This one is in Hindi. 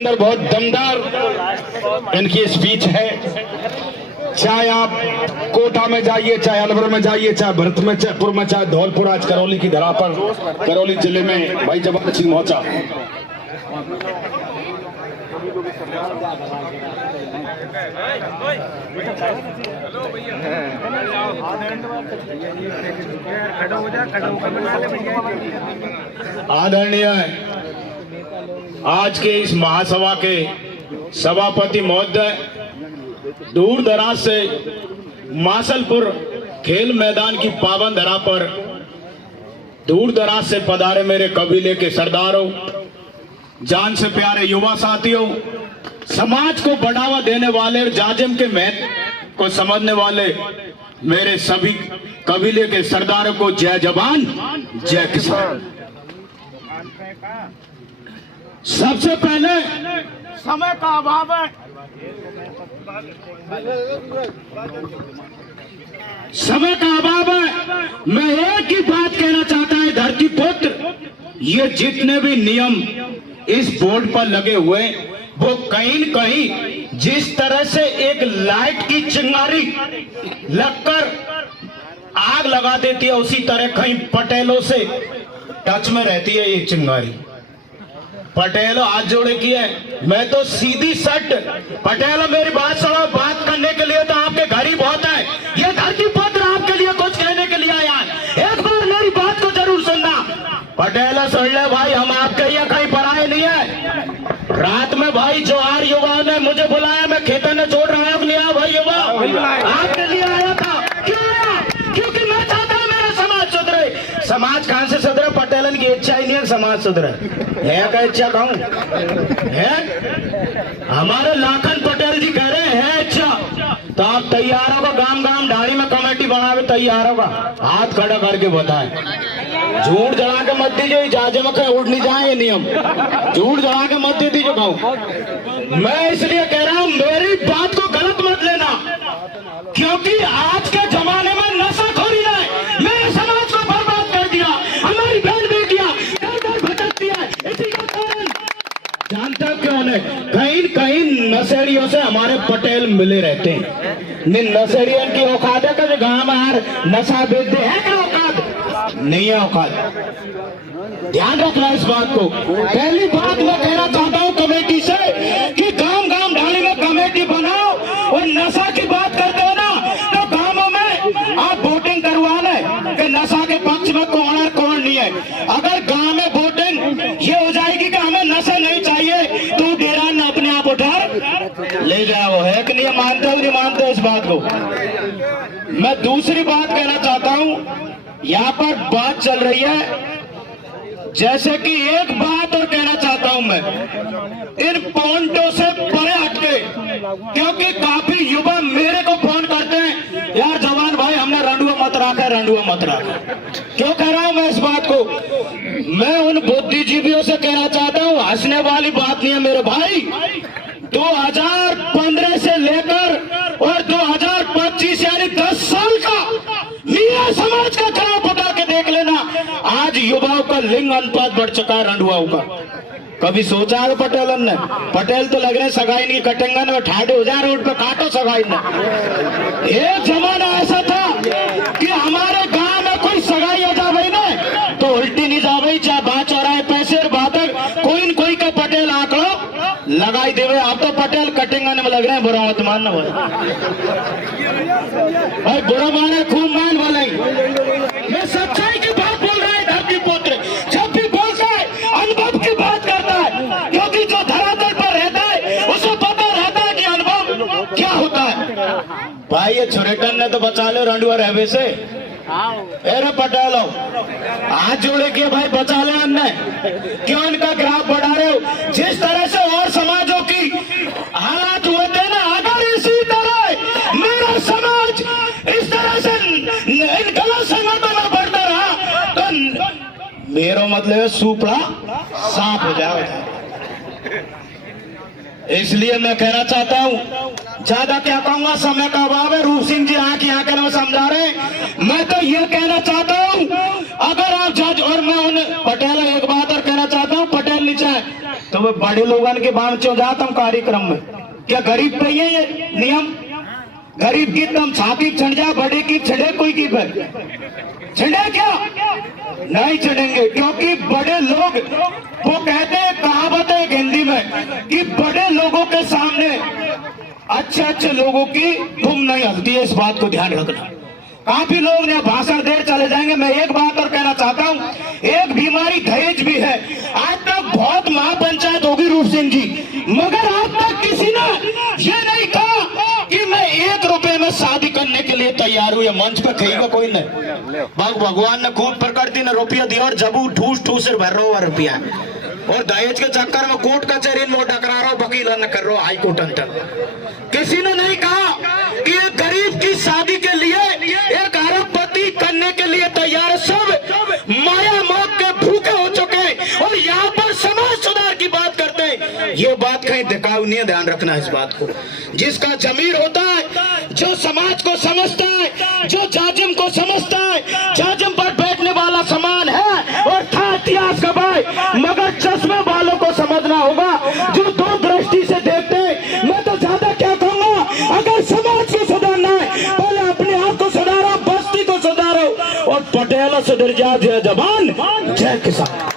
अंदर बहुत दमदार इनकी स्पीच है। चाहे आप कोटा में जाइए, चाहे अलवर में जाइए, चाहे भरतपुर में, चाहे धौलपुर, आज करौली की धरा पर, करौली जिले में भाई जवान सिंह पहुंचा। आदरणीय आज के इस महासभा के सभापति महोदय, दूर दराज से मासलपुर खेल मैदान की पावन धरा पर दूर दराज से पधारे मेरे कबीले के सरदारों, जान से प्यारे युवा साथियों, समाज को बढ़ावा देने वाले और जाजिम के महत्व को समझने वाले मेरे सभी कबीले के सरदारों को जय जवान जय किसान। सबसे पहले समय का अभाव है, समय का अभाव है। मैं एक ही बात कहना चाहता है, धरती पुत्र, ये जितने भी नियम इस बोर्ड पर लगे हुए वो कहीं न कहीं जिस तरह से एक लाइट की चिंगारी लगकर आग लगा देती है, उसी तरह कहीं पटेलों से टच में रहती है ये चिंगारी। पटेल हाथ जोड़े किए, मैं तो सीधी सट पटेल, मेरी बात सुनो। बात करने के लिए तो आपके घर ही बहुत है, ये धरती पुत्र आपके लिए कुछ कहने के लिए आया है। एक बार मेरी बात को जरूर सुनना। पटेल सुन ले भाई, हम आपके यहाँ कहीं पराए नहीं है। रात में भाई जोहार युवाओं ने मुझे बुलाया, मैं खेतन में छोड़ रहा हूँ, लिया भाई युवा आपके लिए आया था। क्यों आया? क्योंकि मैं चाहता हूँ मेरा समाज सुधरे। समाज कहां से सुधरे? पटेलन की इच्छा ही नहीं है समाज सुधरे है। क्या इच्छा कहूं है? हमारे लाखन पटेल जी कह रहे हैं इच्छा, तो आप तैयार होगा? गांव गांव ढाणी में कमेटी बनावे तैयार होगा? हाथ खड़ा करके बताएं। झूठ जला के मत दीजिए, जाजम के उड़ नहीं जाए ये नियम। झूठ जला के मत दे दीजिए कहूं। मैं इसलिए कह रहा हूं, मेरी बात को गलत मत लेना, क्योंकि आज के जमाने में नशाखोरी ने मेरे समाज को बर्बाद कर दिया। हमारी बहन बेटियां घर भटकती है, इसी का कारण जानते हो क्यों है? कहीं कहीं नशेड़ियों से हमारे पटेल मिले रहते हैं। नशेड़ियों की औकात है कि गांव में यार नशा बेच दे, है क्या औकात? नहीं है औकात। ध्यान रखना इस बात को। पहली बात मैं कहना चाहता हूँ कमेटी से कि गांव गांव ढाणी में कमेटी बनाओ, और नशा की बात करते हो ना तो गांवों में आप वोटिंग करवा लें कि नशा के पक्ष में कौन है कौन नहीं है। अगर गांव में वोटिंग ये हो जाएगी कि हमें नशा नहीं चाहिए, तो डेरा न अपने आप उठा ले जाओ, है कि नहीं? मानते हो नहीं मानते इस बात को? मैं दूसरी बात कहना चाहता हूँ, यहाँ पर बात चल रही है, जैसे कि एक बात और कहना चाहता हूं मैं, इन पॉइंटों से परे हटके, क्योंकि काफी युवा मेरे को फोन करते हैं, यार जवान भाई हमने रंडुआ मत रखा, रंडुआ मत रखा। क्यों कह रहा हूं मैं इस बात को? मैं उन बुद्धिजीवियों से कहना चाहता हूं, हंसने वाली बात नहीं है मेरे भाई। 2015 से लेकर और 2025 यानी 10 साल का मियां समाज का ग्राफ उठा के देख लेना, आज युवाओं का लिंग अनुपात बढ़ चुका है रंडुआओं का। कभी सोचा है पटेलन ने? पटेल तो लग रहे सगाई नहीं कटेंगे ना, ठाडे हो जाए रोड पे, काटो सगाई ने। एक जमाना ऐसा था कि हमारे गांव में कोई सगाई हो जाए ना तो उल्टी नहीं जावे, चाहे बात चौराहे पैसे बात कोई न कोई का पटेल आंकड़ो लगाई देवे। आप तो पटेल कटेंगे में लग रहे हैं, बुरा मत मानना भाई, बुरा माने खूब मान वाले। मैं सच्चाई की बात बोल रहा है। धरती पुत्र जब भी बोलता है अनुभव की बात करता है, क्योंकि जो धरातल पर रहता है उसे पता रहता है कि अनुभव क्या होता है। भाई ये छुरेटन ने तो बचा लो रंडुआ रहवे से। अरे पटेलो हाथ जोड़े किए भाई, बचा ले हमने। क्यों इनका ग्राफ बढ़ा रहे हो? जिस तरह से और समाजों की हालात हुए थे ना, अगर इसी तरह मेरा समाज इस तरह से इन गलत संगतों में बढ़ता रहा तो मेरा मतलब है सुपड़ा सांप हो जाएगा। इसलिए मैं कहना चाहता हूं, ज्यादा क्या कहूंगा, समय का अभाव है। रूप सिंह जी आके आकर में समझा रहे हैं। मैं तो ये कहना चाहता हूं, अगर आप जज, और मैं उन पटेल एक बात और कहना चाहता हूं, पटेल नीचे तो वे बड़े लोगों के बाम क्यों जाता हूँ कार्यक्रम में? क्या गरीब पे ये नियम? गरीब की तम छाती छड़ जा, बड़े की छड़े कोई की पे छड़े क्या? नहीं छड़ेंगे, क्योंकि बड़े लोग वो कहते हैं, कहावत है हिंदी में कि बड़े लोगों के सामने अच्छे अच्छे लोगों की धूम नहीं हलती है। इस बात को ध्यान रखना। काफी लोग ने भाषण देर चले जाएंगे। मैं एक बात और कहना चाहता हूँ, एक बीमारी दहेज भी है। आज तक बहुत महापंचायत होगी रूप सिंह जी, मगर आज तक किसी ने ये नहीं कहा कि मैं 1 रुपए में शादी करने के लिए तैयार हूँ। ये मंच पे कहेगा कोई नहीं। भगवान ने खूब प्रकृति ने रुपया दिया और जबू ठूस ठूस भर रहा हुआ रुपया, और दहेज के चक्कर में कोर्ट कचहरी में टकरा रहा हो, वकील न कर रहा हाई कोर्ट अंतर। किसी ने नहीं कहा कि एक गरीब की शादी के लिए एक अरबपति करने के लिए तैयार है। सब माया मोह के भूखे हो चुके हैं और यहाँ पर समाज सुधार की बात करते हैं। ये बात कहीं दिखाऊ नहीं है, ध्यान रखना इस बात को। जिसका जमीर होता है, जो समाज को समझता है, जो जाजिम को समझता है, जाजिम पर बैठने वाला समान है और था इतिहास का भाई, मगर चश्मे वालों को समझना होगा जो दो दृष्टि से देखते हैं। मैं तो ज्यादा क्या कहूंगा, अगर समाज को सुधारना है पहले अपने आप को सुधारो, बस्ती को सुधारो और पटेल सुधर जा जय जवान जय किसान।